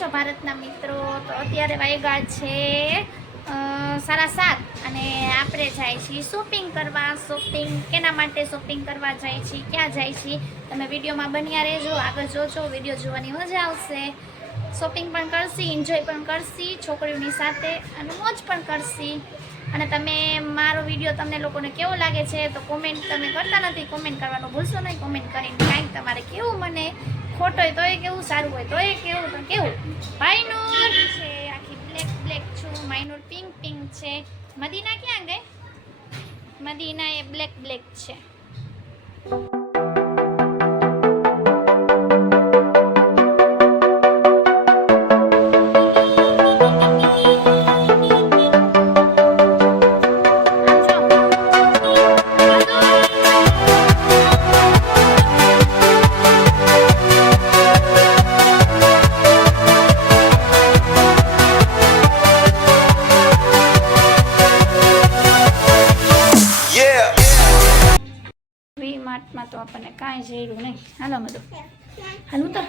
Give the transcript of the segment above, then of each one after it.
છો ભારતના મિત્રો? તો અત્યારે વાગ્યા છે 7:30 અને આપણે જાય છીએ શોપિંગ કરવા. શોપિંગ કેના માટે શોપિંગ કરવા જાય છીએ, ક્યાં જાય છીએ, તમે વિડીયોમાં બન્યા રહેજો, આગળ જોજો. વિડીયો જોવાની મજા આવશે. શોપિંગ પણ કરશી, એન્જોય પણ કરશી છોકરીઓની સાથે અને મોજ પણ કરશી. અને તમે મારો વિડીયો તમને લોકોને કેવો લાગે છે તો કોમેન્ટ તમે કરતા નથી, કોમેન્ટ કરવાનું ભૂલશો નહીં. કોમેન્ટ કરીને કાંઈક તમારે કેવું, મને ખોટો હોય તોય કેવું, સારું હોય તોય કેવું, તો કેવું. માયનૂર છે આખી બ્લેક છું, માયનૂર પિંક છે. મદીના ક્યાં ગઈ? મદીના એ બ્લેક છે. વીમાર્ટમાં તો આપણને કાંઈ જરૂર નહીં. હાલો બધું હાલું તો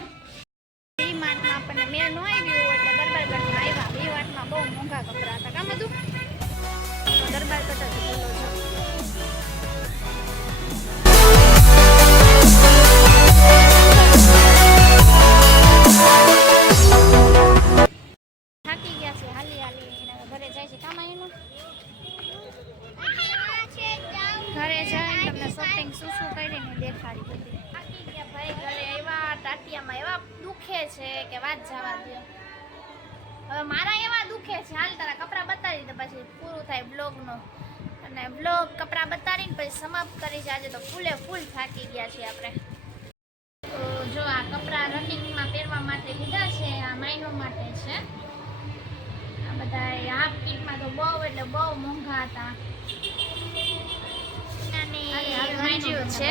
વીમાર્ટમાં આપણને મેળ ન આવ્યું એટલે દરબારગઢમાં આવ્યા. વીમાર્ટમાં બહુ મોંઘા કપડાં હતા. કામ બધું દરબારગઢ જ બોલો છો. થાકી ગયા છે હાલી ઘરે જાય છે. કામ આવ્યું ઘરે જઈને તમને શોપિંગ શું કરીને દેખાડી બધી. થાકી ગયા ભાઈ, ઘરે આવ્યા ટાટિયામાં એવા દુખે છે કે વાત જવા દો. હવે મારા એવા દુખે છે. હાલ તારા કપડાં બતાવી દે પછી પૂરું થાય બ્લોગનો. અને બ્લોગ કપડાં બતાવીને પછી સમાપ્ત કરી છે. આજે તો ફૂલ થાકી ગયા છીએ આપણે. તો જો આ કપડાં રનિંગમાં પહેરવા માટે લીધા છે. આ માયનો માટે છે. આ બધા હાફ કીટમાં તો બહુ એટલે બહુ મોંઘા હતા. છે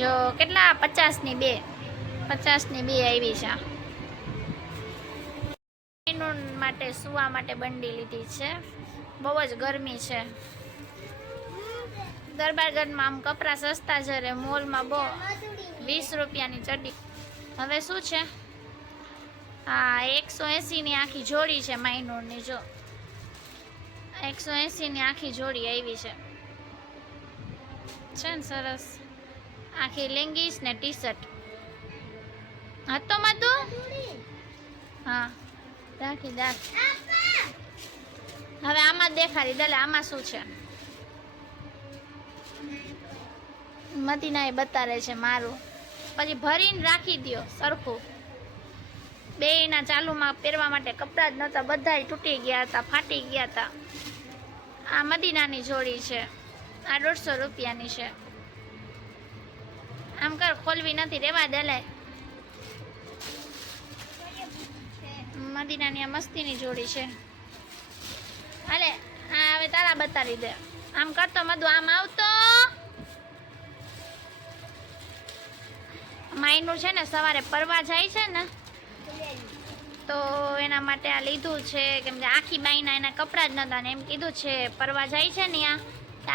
જો કેટલા 50ની બે આવી છે. માટે સુવા માટે બંડી લીધી છે. બહુ જ ગરમી છે. દરબારગઢમાં આમ કપડા સસ્તા છે રે, મોલમાં બહુ 20 રૂપિયાની ચડ્ડી. હવે શું છે, હા 180ની આખી જોડી છે માઇનોરની. જો 180ની આખી જોડી આવી છે ને સરસ. આખી લેંગીસ ને ટી શર્ટ હતો મધુ. હા રાખી દાખ. હવે આમાં દેખાડી દે. આમાં શું છે, મદીના એ બતાવે છે મારું. પછી ભરીને રાખી દો સરખું. બેયના ચાલુમાં પહેરવા માટે કપડાં જ નહોતા, બધા તૂટી ગયા હતા, ફાટી ગયા હતા. આ મદીનાની જોડી છે. આ 150 રૂપિયાની છે. આમ કર, ખોલવી નથી, રેવા દે. લે મદીનાની આ મસ્તીની જોડી છે. હાલે આ હવે તારા બતાવી દે. આમ કરતો મધુ, આમ આવતો. માયનું છે ને સવારે પરવા જાય છે ને, તો એના માટે આ લીધું છે. કેમ કે આખી બાઈના એના કપડાં જ નહોતા ને એમ કીધું છે પરવા જાય છે ને આ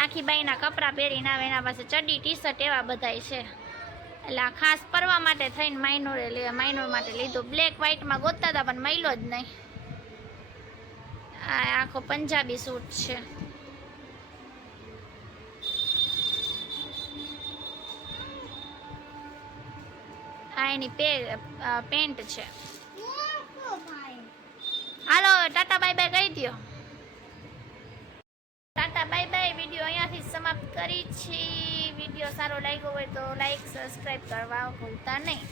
આખી બાઈના કપડાં પહેરીને આવે. એના પાસે ચડ્ડી ટી શર્ટ એવા બધાય છે. એટલે આ ખાસ પરવા માટે થઈને માઇનોર માટે લીધું. બ્લેક વ્હાઈટમાં ગોતતા હતા પણ મળ્યો જ નહીં. આ આખો પંજાબી સૂટ છે. આ એની પેન્ટ છે. હાલો ટાટા બાય બાય કહી દો. Tata bye bye. વિડીયો અહીંયાથી સમાપ્ત કરી છે. વિડીયો સારો લાગ્યો હોય તો લાઈક સબસ્ક્રાઈબ કરવા ભૂલતા નહીં.